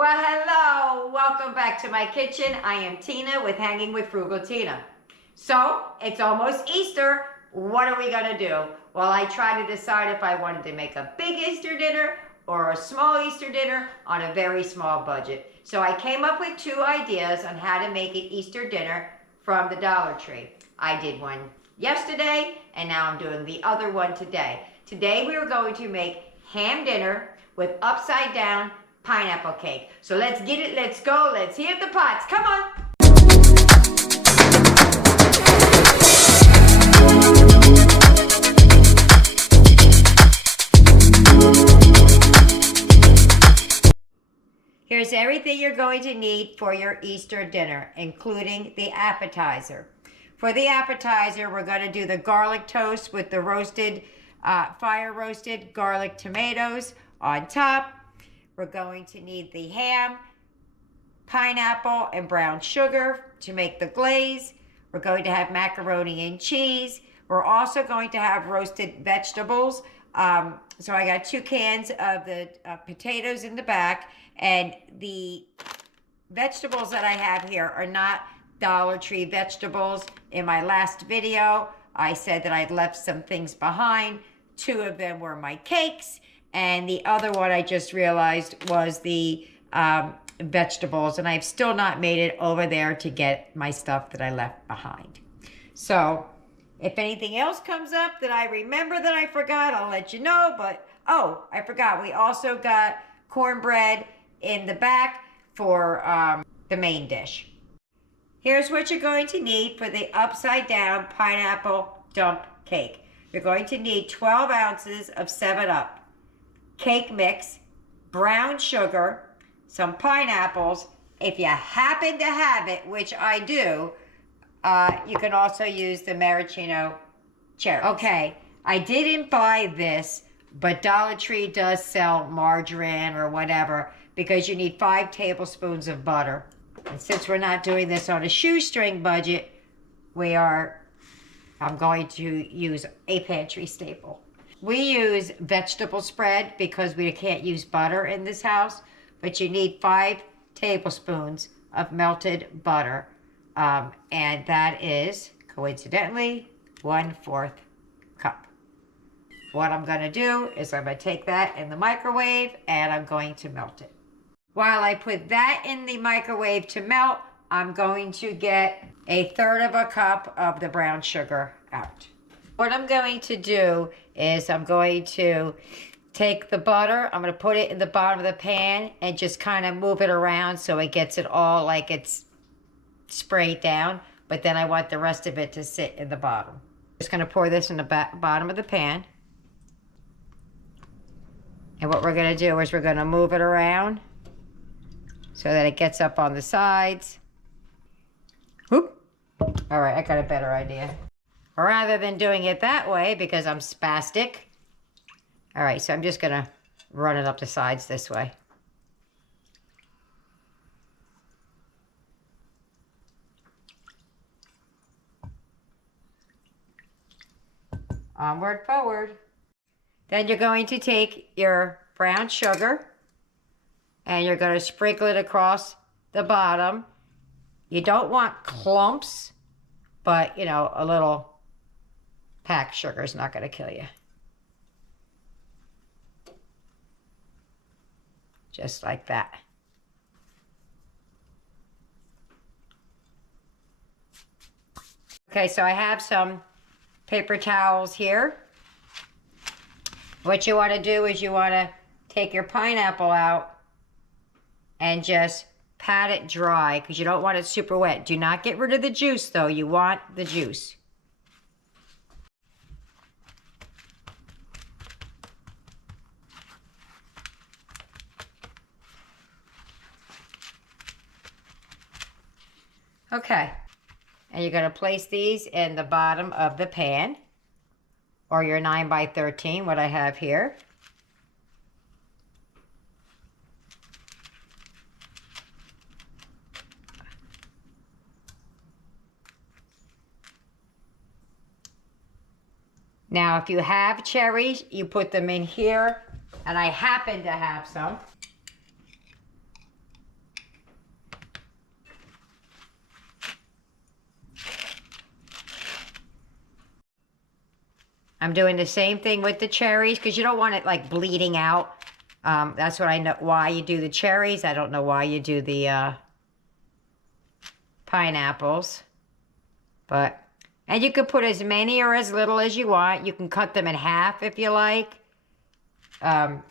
Well, hello, welcome back to my kitchen. I am Tina with Hanging with Frugal Tina. So, it's almost Easter. What are we gonna do? Well, I tried to decide if I wanted to make a big Easter dinner or a small Easter dinner on a very small budget. So I came up with two ideas on how to make an Easter dinner from the Dollar Tree. I did one yesterday, and now I'm doing the other one today. Today we are going to make ham dinner with upside down pineapple cake. So let's get it, let's go, let's heat the pots, come on. Here's everything you're going to need for your Easter dinner, including the appetizer. For the appetizer, we're going to do the garlic toast with the roasted, fire roasted garlic tomatoes on top. We're going to need the ham, pineapple, and brown sugar to make the glaze. We're going to have macaroni and cheese. We're also going to have roasted vegetables. So I got 2 cans of the potatoes in the back, and the vegetables that I have here are not Dollar Tree vegetables. In my last video, I said that I'd left some things behind. 2 of them were my cakes, and the other one I just realized was the vegetables, and I've still not made it over there to get my stuff that I left behind. So if anything else comes up that I remember that I forgot, I'll let you know. But, oh, I forgot. We also got cornbread in the back for the main dish. Here's what you're going to need for the upside down pineapple dump cake. You're going to need 12 ounces of 7-Up, cake mix, brown sugar, some pineapples. If you happen to have it, which I do, you can also use the maraschino cherries. Okay, I didn't buy this, but Dollar Tree does sell margarine or whatever, because you need 5 tablespoons of butter. And since we're not doing this on a shoestring budget, I'm going to use a pantry staple. We use vegetable spread because we can't use butter in this house, but you need 5 tablespoons of melted butter. And that is, coincidentally, 1/4 cup. What I'm going to do is I'm going to take that in the microwave and I'm going to melt it. While I put that in the microwave to melt, I'm going to get 1/3 cup of the brown sugar out. What I'm going to do is I'm going to take the butter, I'm going to put it in the bottom of the pan and just kind of move it around so it gets it all like it's sprayed down, but then I want the rest of it to sit in the bottom. Just going to pour this in the bottom of the pan. And what we're going to do is we're going to move it around so that it gets up on the sides. Whoop. All right, I got a better idea. Rather than doing it that way, because I'm spastic. All right, so I'm just going to run it up the sides this way. Onward, forward. Then you're going to take your brown sugar and you're going to sprinkle it across the bottom. You don't want clumps, but, you know, a little packed sugar is not going to kill you. Just like that. Okay, so I have some paper towels here. What you want to do is you want to take your pineapple out and just pat it dry because you don't want it super wet. Do not get rid of the juice though. You want the juice. Okay, and you're going to place these in the bottom of the pan, or your 9x13, what I have here. Now, if you have cherries, you put them in here, and I happen to have some. I'm doing the same thing with the cherries because you don't want it like bleeding out. That's what I know why you do the cherries. I don't know why you do the pineapples. But, and you can put as many or as little as you want. You can cut them in half if you like. You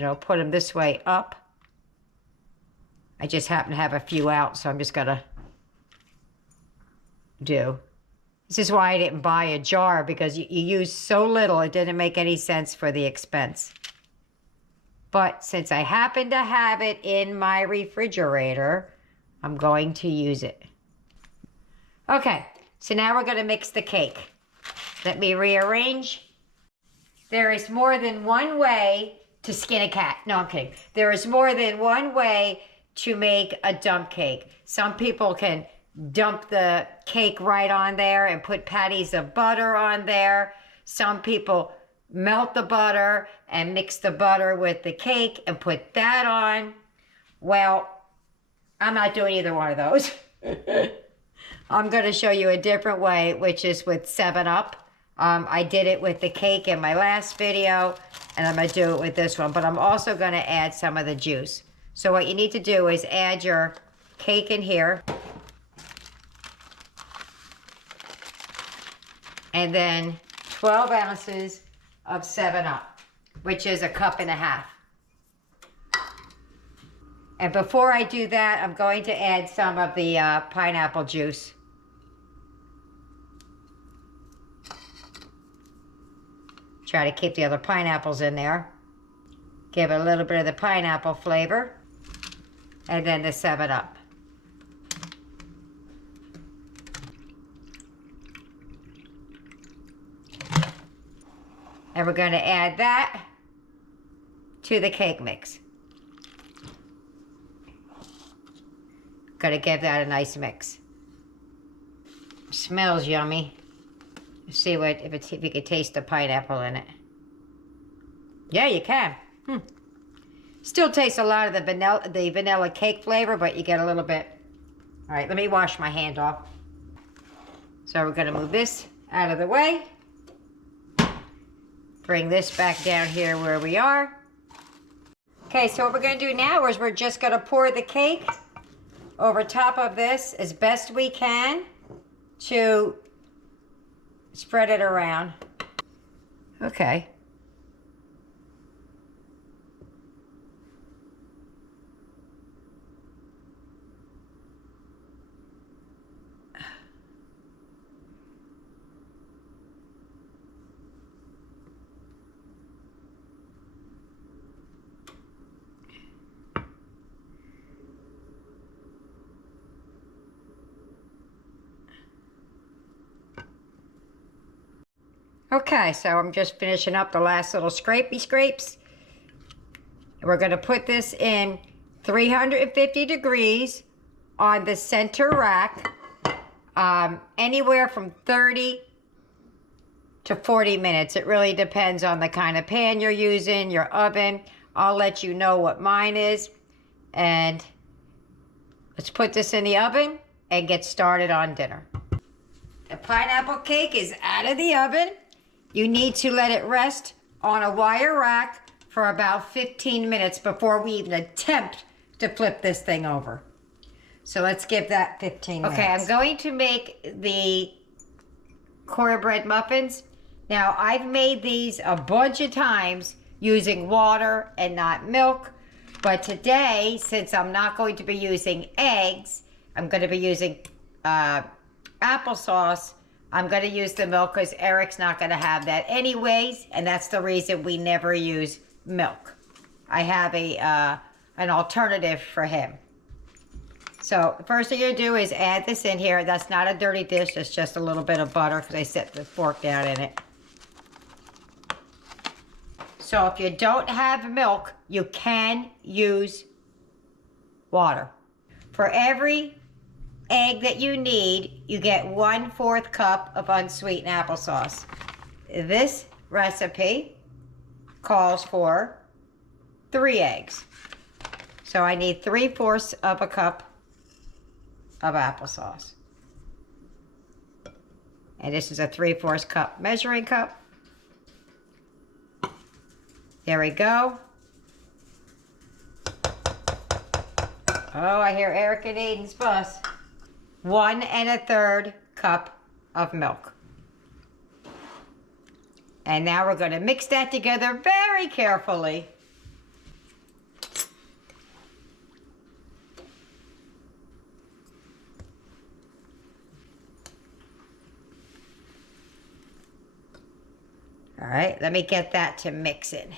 know, put them this way up. I just happen to have a few out, so I'm just gonna do. This is why I didn't buy a jar, because you use so little, it didn't make any sense for the expense. But since I happen to have it in my refrigerator, I'm going to use it. Okay, so now we're going to mix the cake. Let me rearrange. There is more than one way to skin a cat. No, I'm kidding. There is more than one way to make a dump cake. Some people can dump the cake right on there and put patties of butter on there. Some people melt the butter and mix the butter with the cake and put that on. Well, I'm not doing either one of those. I'm going to show you a different way, which is with 7-Up. I did it with the cake in my last video, and I'm going to do it with this one. But I'm also going to add some of the juice. So what you need to do is add your cake in here. And then 12 ounces of 7-Up, which is a 1.5 cups. And before I do that, I'm going to add some of the pineapple juice. Try to keep the other pineapples in there. Give it a little bit of the pineapple flavor. And then the 7-Up. And we're going to add that to the cake mix. Got to give that a nice mix. Smells yummy. See what if you could taste the pineapple in it. Yeah, you can. Still tastes a lot of the vanilla cake flavor, but you get a little bit. All right, let me wash my hand off. So we're going to move this out of the way. Bring this back down here where we are. Okay, so what we're going to do now is we're just going to pour the cake over top of this as best we can to spread it around. Okay. Okay, so I'm just finishing up the last little scrapes. We're going to put this in 350 degrees on the center rack, anywhere from 30 to 40 minutes. It really depends on the kind of pan you're using, your oven. I'll let you know what mine is. And let's put this in the oven and get started on dinner. The pineapple cake is out of the oven. You need to let it rest on a wire rack for about 15 minutes before we even attempt to flip this thing over. So let's give that 15 minutes. Okay, I'm going to make the cornbread muffins. Now, I've made these a bunch of times using water and not milk. But today, since I'm not going to be using eggs, I'm going to be using applesauce. I'm going to use the milk because Eric's not going to have that anyways, and that's the reason we never use milk. I have an alternative for him. So the first thing you do is add this in here. That's not a dirty dish. It's just a little bit of butter because I set the fork down in it. So if you don't have milk, you can use water. For every egg that you need, you get 1/4 cup of unsweetened applesauce. This recipe calls for 3 eggs. So I need 3/4 of a cup of applesauce. And this is a 3/4 cup measuring cup. There we go. Oh, I hear Eric and Aiden's bus. 1 1/3 cup of milk. And now we're going to mix that together very carefully. All right, let me get that to mix in.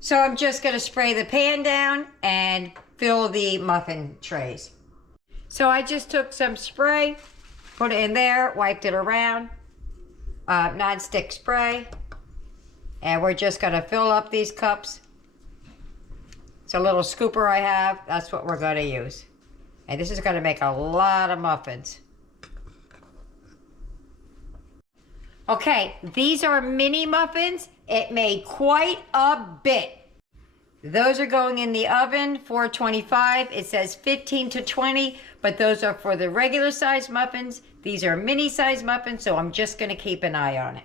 So I'm just going to spray the pan down and fill the muffin trays. So I just took some spray, put it in there, wiped it around, non-stick spray, and we're just going to fill up these cups. It's a little scooper I have. That's what we're going to use. And this is going to make a lot of muffins. Okay, these are mini muffins. It made quite a bit. Those are going in the oven, 425. It says 15 to 20, but those are for the regular size muffins. These are mini size muffins, so I'm just gonna keep an eye on it.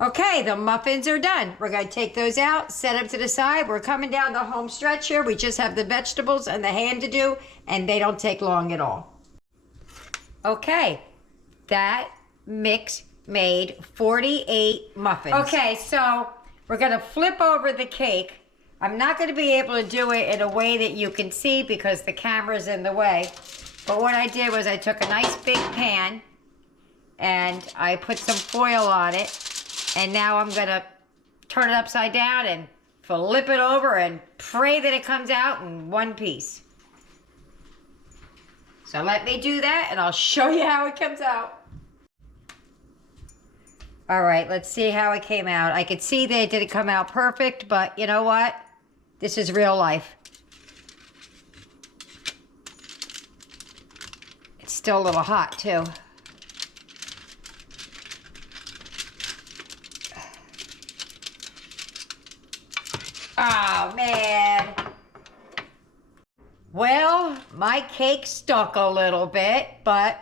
Okay, the muffins are done. We're gonna take those out, set them to the side. We're coming down the home stretch here. We just have the vegetables and the ham to do, and they don't take long at all. Okay, that mix made 48 muffins. Okay, so we're gonna flip over the cake. I'm not gonna be able to do it in a way that you can see because the camera's in the way. But what I did was I took a nice big pan and I put some foil on it. And now I'm gonna turn it upside down and flip it over and pray that it comes out in one piece. So let me do that and I'll show you how it comes out. All right, let's see how it came out. I could see that it didn't come out perfect, but you know what? This is real life. It's still a little hot too. Oh man. Well, my cake stuck a little bit, but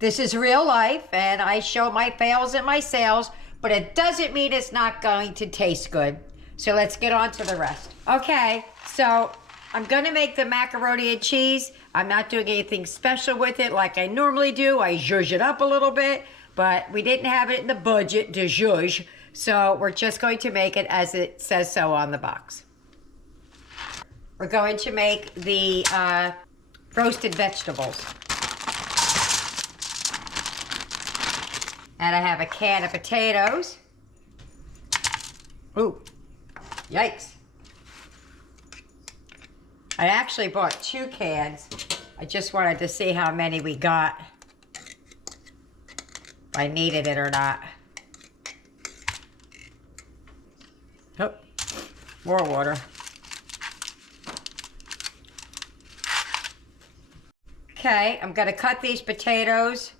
this is real life and I show my fails and my sales, but it doesn't mean it's not going to taste good. So let's get on to the rest. Okay, so I'm gonna make the macaroni and cheese. I'm not doing anything special with it like I normally do. I zhuzh it up a little bit, but we didn't have it in the budget to zhuzh. So we're just going to make it as it says so on the box. We're going to make the roasted vegetables. And I have a can of potatoes. Ooh, yikes. I actually bought 2 cans. I just wanted to see how many we got. If I needed it or not. Oh, more water. Okay, I'm gonna cut these potatoes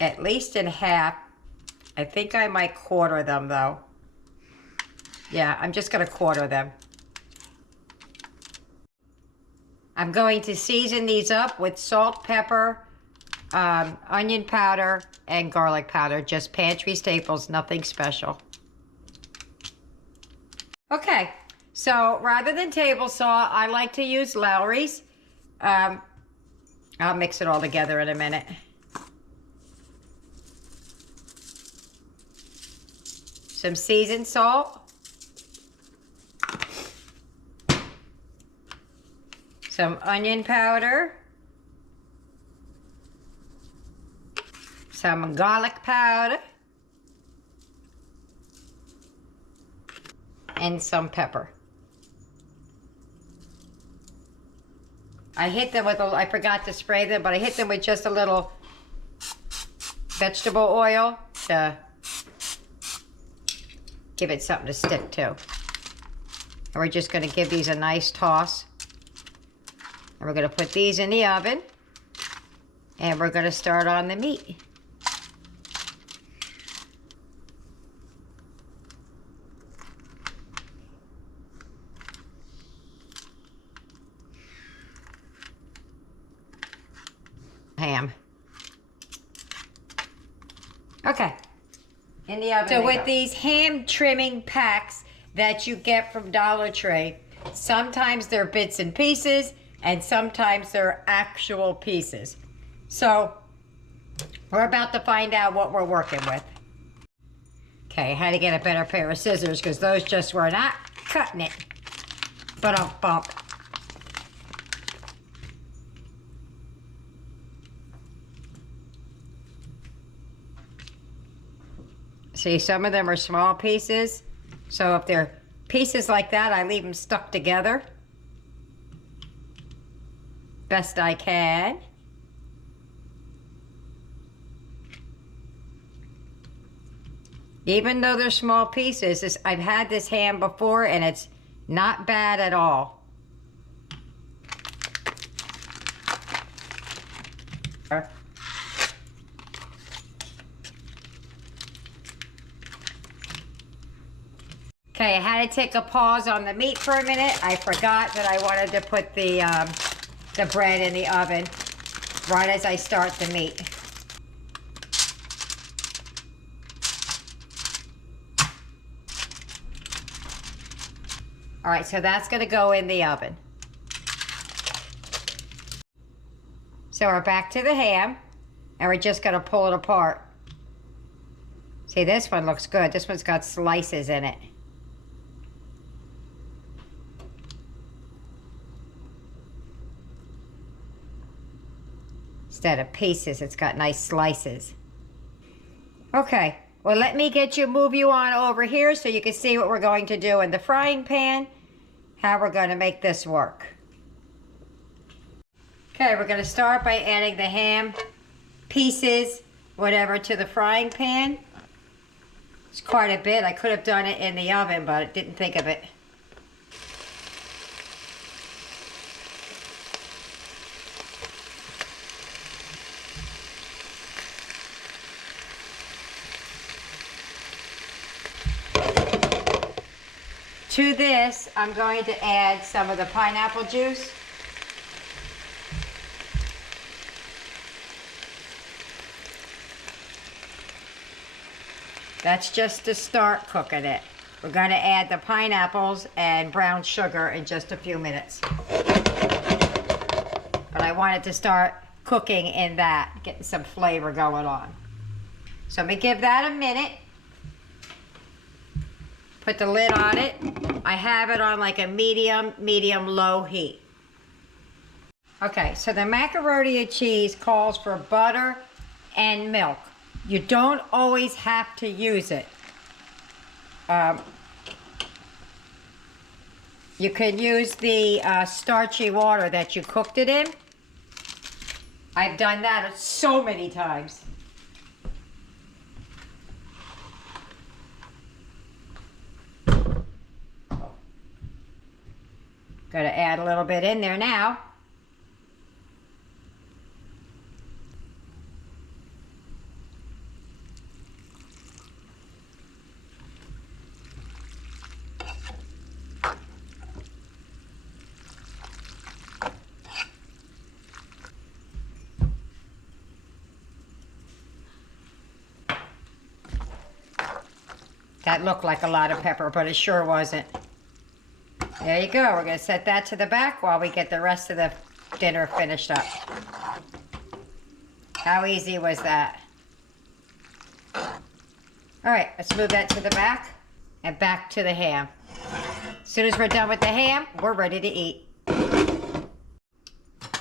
at least in half. I think I might quarter them though. Yeah, I'm just gonna quarter them. I'm going to season these up with salt, pepper, onion powder, and garlic powder. Just pantry staples, nothing special. Okay, so rather than table salt, I like to use Lowry's. I'll mix it all together in a minute. Some seasoned salt. Some onion powder. Some garlic powder. And some pepper. I hit them with I forgot to spray them, but I hit them with just a little vegetable oil to give it something to stick to. And we're just gonna give these a nice toss. And we're gonna put these in the oven. And we're gonna start on the meat. ham. Okay. In the oven. So with these ham trimming packs that you get from Dollar Tree, sometimes they're bits and pieces and sometimes they're actual pieces. So we're about to find out what we're working with. Okay, I had to get a better pair of scissors because those just were not cutting it. But I'll bump. See, some of them are small pieces. So if they're pieces like that, I leave them stuck together. Best I can. Even though they're small pieces, I've had this ham before and it's not bad at all. Okay, I had to take a pause on the meat for a minute. I forgot that I wanted to put the bread in the oven right as I start the meat. All right, so that's gonna go in the oven. So we're back to the ham, and we're just gonna pull it apart. See, this one looks good. This one's got slices in it. Instead of pieces, it's got nice slices. Okay, well, let me move you on over here so you can see what we're going to do in the frying pan, how we're going to make this work. Okay, we're going to start by adding the ham pieces, whatever, to the frying pan. It's quite a bit. I could have done it in the oven, but I didn't think of it. To this, I'm going to add some of the pineapple juice. That's just to start cooking it. We're going to add the pineapples and brown sugar in just a few minutes. But I wanted to start cooking in that, getting some flavor going on. So I'm going to give that a minute. Put the lid on it. I have it on like a medium-low heat. Okay, so the macaroni and cheese calls for butter and milk. You don't always have to use it. You could use the starchy water that you cooked it in. I've done that so many times. Got to add a little bit in there now. That looked like a lot of pepper, but it sure wasn't. There you go. We're going to set that to the back while we get the rest of the dinner finished up. How easy was that? All right, let's move that to the back and back to the ham. As soon as we're done with the ham, we're ready to eat.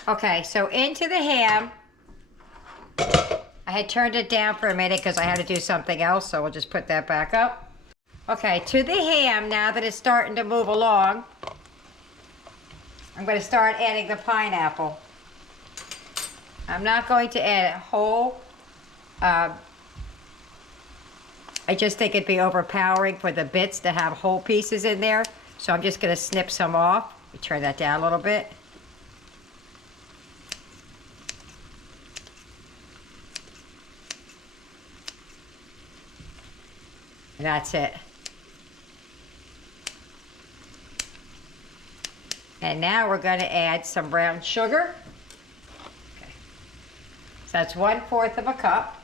Okay, so into the ham, I had turned it down for a minute because I had to do something else, so we'll just put that back up. Okay, to the ham, now that it's starting to move along, I'm going to start adding the pineapple. I'm not going to add it whole. I just think it'd be overpowering for the bits to have whole pieces in there, so I'm just going to snip some off. Let me turn that down a little bit. And that's it. And now we're going to add some brown sugar. Okay. So that's 1/4 of a cup.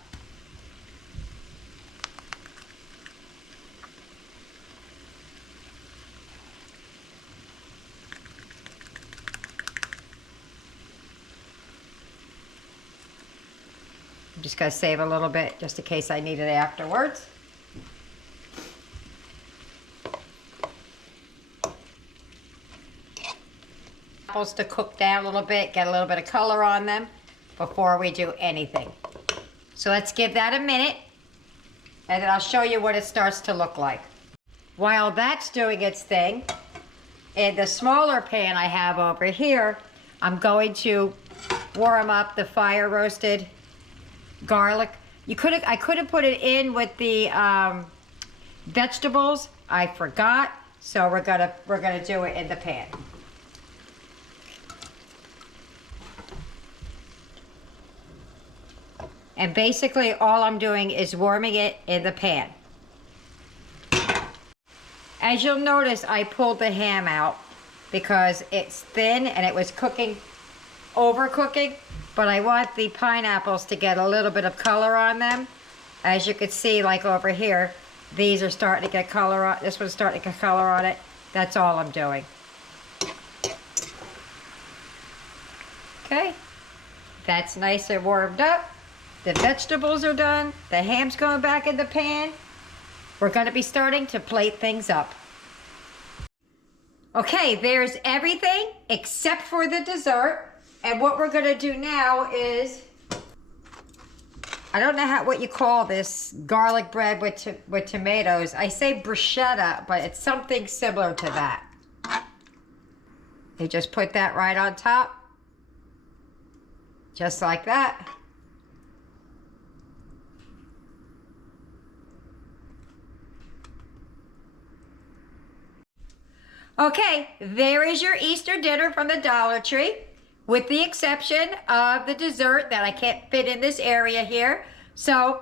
I'm just going to save a little bit just in case I need it afterwards. Apples to cook down a little bit, get a little bit of color on them before we do anything. So let's give that a minute, and then I'll show you what it starts to look like. While that's doing its thing, in the smaller pan I have over here, I'm going to warm up the fire roasted garlic. I could have put it in with the vegetables. I forgot, so we're gonna do it in the pan. And basically all I'm doing is warming it in the pan. As you'll notice, I pulled the ham out because it's thin and it was overcooking, but I want the pineapples to get a little bit of color on them. As you can see, like over here, these are starting to get color on, this one's starting to get color on it. That's all I'm doing. Okay, that's nice and warmed up. The vegetables are done. The ham's going back in the pan. We're going to be starting to plate things up. Okay, there's everything except for the dessert. And what we're going to do now is, I don't know what you call this garlic bread with tomatoes. I say bruschetta, but it's something similar to that. You just put that right on top. Just like that. Okay, there is your Easter dinner from the Dollar Tree, with the exception of the dessert that I can't fit in this area here. So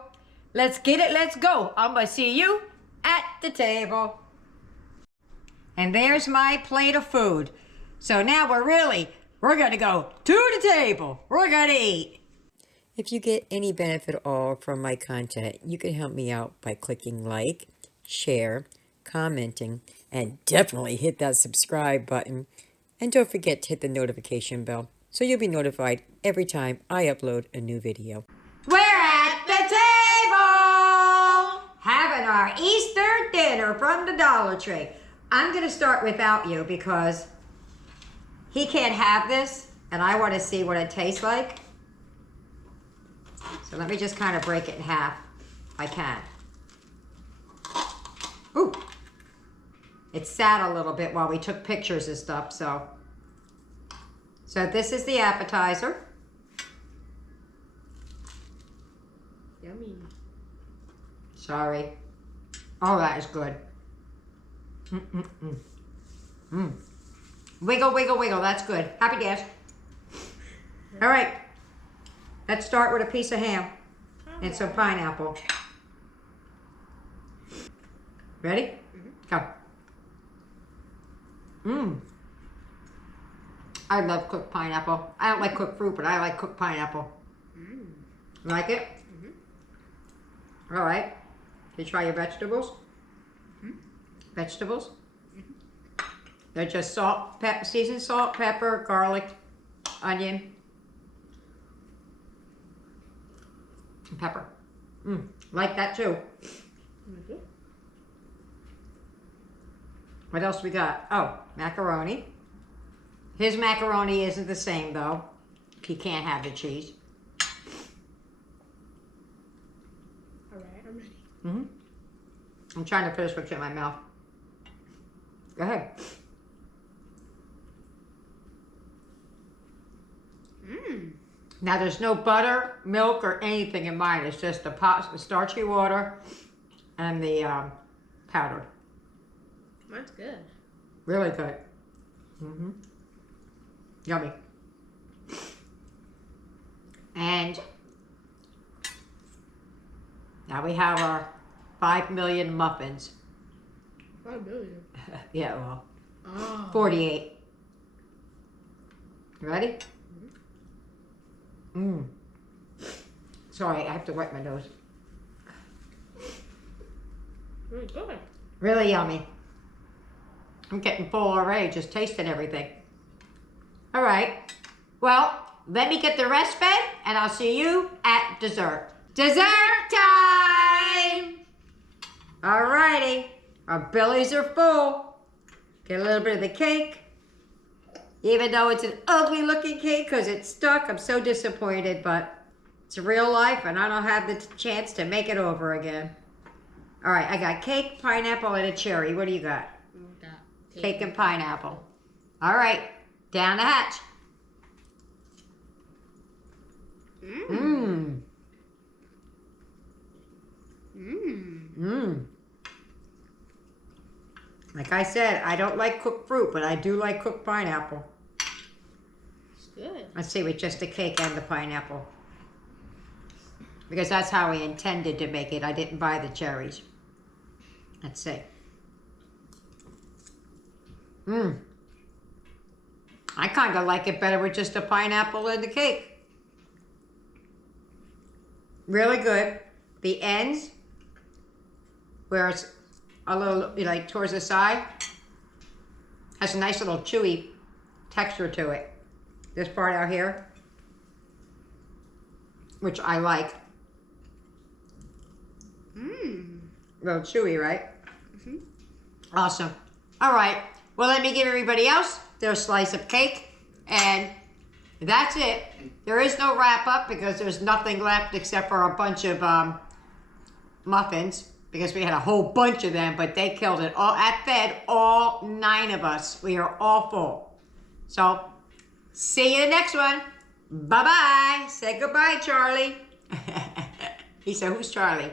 let's get it, let's go. I'm gonna see you at the table. And there's my plate of food. So now we're gonna go to the table. We're gonna eat. If you get any benefit at all from my content, you can help me out by clicking like, share, commenting, and definitely hit that subscribe button. And don't forget to hit the notification bell so you'll be notified every time I upload a new video. We're at the table having our Easter dinner from the Dollar Tree. I'm going to start without you because he can't have this and I want to see what it tastes like. So let me just kind of break it in half. I can. Ooh. It sat a little bit while we took pictures and stuff, so this is the appetizer. Yummy. Sorry. Oh, that is good. Wiggle, wiggle, wiggle. That's good. Happy dance. All right. Let's start with a piece of ham and some pineapple. Ready? Go. I love cooked pineapple. I don't like cooked fruit, but I like cooked pineapple. Like it? All right. You try your vegetables? Vegetables? They're just salt, seasoned salt, pepper, garlic, onion, and pepper. Like that too. What else we got? Oh, macaroni. His macaroni isn't the same though. He can't have the cheese. All right, I'm ready. I'm trying to finish what's in my mouth. Go ahead. Now there's no butter, milk, or anything in mine. It's just the starchy water and the powdered. Mine's good. Really good. Yummy. And now we have our 5 million muffins. 5 million. Yeah, well, Oh. 48. You ready? Sorry, I have to wipe my nose. Really good. Really yummy. I'm getting full already, just tasting everything. All right. Well, let me get the rest fed, and I'll see you at dessert. Dessert time! All righty. Our bellies are full. Get a little bit of the cake. Even though it's an ugly looking cake because it's stuck, I'm so disappointed, but it's real life and I don't have the chance to make it over again. All right, I got cake, pineapple, and a cherry. What do you got? Cake and pineapple. All right, down the hatch. Mmm. Mmm. Like I said, I don't like cooked fruit, but I do like cooked pineapple. It's good. Let's see, with just the cake and the pineapple. Because that's how I intended to make it. I didn't buy the cherries. Let's see. Mmm. I kind of like it better with just the pineapple and the cake. Really good. The ends, where it's a little, like, towards the side, has a nice little chewy texture to it. This part out here, which I like. Mmm. A little chewy, right? Mm-hmm. Awesome. All right. Well, let me give everybody else their slice of cake. And that's it. There is no wrap up because there's nothing left except for a bunch of muffins. Because we had a whole bunch of them, but they killed it. I fed all 9 of us. We are all full. So, see you in the next one. Bye-bye. Say goodbye, Charlie. He said, who's Charlie?